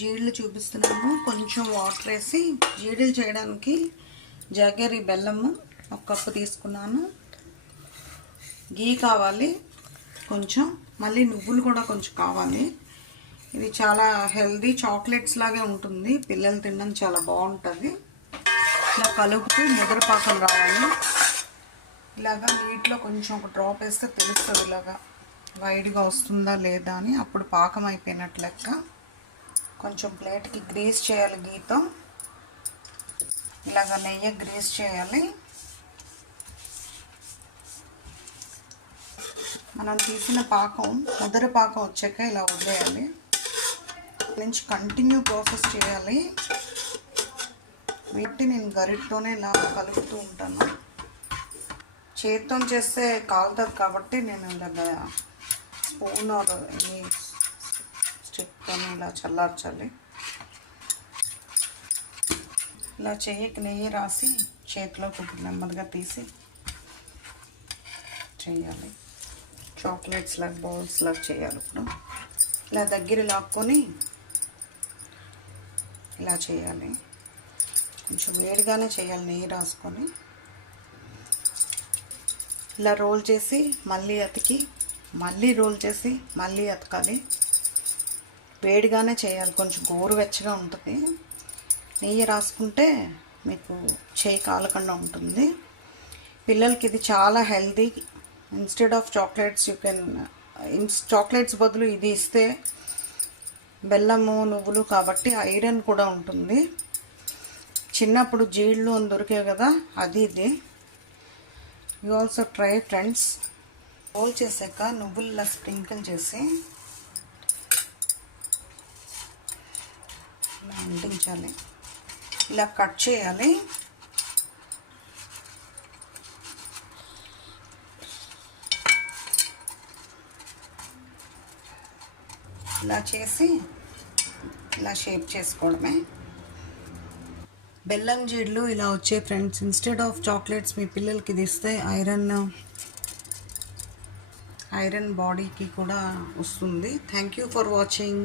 జీడిలు చూపిస్తున్నాను. కొంచెం వాటర్ వేసి జీడిలు చేయడానికి జాగరి బెల్లము 1 కప్పు తీసుకున్నాను. గీ కావాలి కొంచెం, మళ్ళీ నువ్వులు కూడా కొంచెం కావాలి. ఇది చాలా హెల్దీ చాక్లెట్స్ లాగే ఉంటుంది, పిల్లలు తినడం చాలా బాగుంటుంది. ఇలా కలుపుతూ ముద్ర పాకం రావాలి. ఇలాగా నీటిలో కొంచెం ఒక డ్రాప్ వేస్తే తెలుస్తుంది ఇలాగా వైడ్గా వస్తుందా లేదా అని. అప్పుడు పాకం అయిపోయినట్లు లెక్క. కొంచెం ప్లేట్కి గ్రీస్ చేయాలి గీతో. ఇలాగ నెయ్యి గ్రీస్ చేయాలి. మనం తీసిన పాకం ముద్ర పాకం వచ్చాక ఇలా వదిలేయాలి. నుంచి కంటిన్యూ ప్రాసెస్ చేయాలి. వీటిని నేను గరిటతోనే ఇలా కలుపుతూ ఉంటాను. చేత్తో చేస్తే కాలుతుంది కాబట్టి నేను ఇలాగ స్పూన్ ఎనీ స్టిక్తో ఇలా చల్లార్చాలి. ఇలా చెయ్యికి నెయ్యి రాసి చేతిలో కొంచెం నెమ్మదిగా తీసి చేయాలి. చాక్లెట్స్ లాగా బౌల్స్ లాగా చేయాలి. ఇప్పుడు ఇలా దగ్గర లాక్కొని ఇలా చేయాలి. కొంచెం వేడిగానే చేయాలి, నెయ్యి రాసుకొని. ఇలా రోల్ చేసి మళ్ళీ అతికి, మళ్ళీ రోల్ చేసి మళ్ళీ అతకాలి. వేడిగానే చేయాలి, కొంచెం గోరువెచ్చగా ఉంటుంది. నెయ్యి రాసుకుంటే మీకు చేయి కాలకుండా ఉంటుంది. పిల్లలకి ఇది చాలా healthy. Instead of chocolates chocolates బదులు ఇది ఇస్తే బెల్లము నువ్వులు కాబట్టి ఐరన్ కూడా ఉంటుంది. చిన్నప్పుడు జీళ్ళు అని దొరికాయి కదా, అది ఇది. You also try friends. Roll చేసాక నువ్వులు స్ప్రింకిల్ చేసి ఇలా అంటించాలి. ఇలా కట్ చేయాలి. ఇలా చేసి ఇలా షేప్ చేసుకోవడమే. బెల్లం జీడ్లు ఇలా వచ్చే ఫ్రెండ్స్. ఇన్స్టెడ్ ఆఫ్ చాక్లెట్స్ మీ పిల్లలకి ఇది ఇస్తే ఐరన్ బాడీకి కూడా వస్తుంది. Thank you for watching.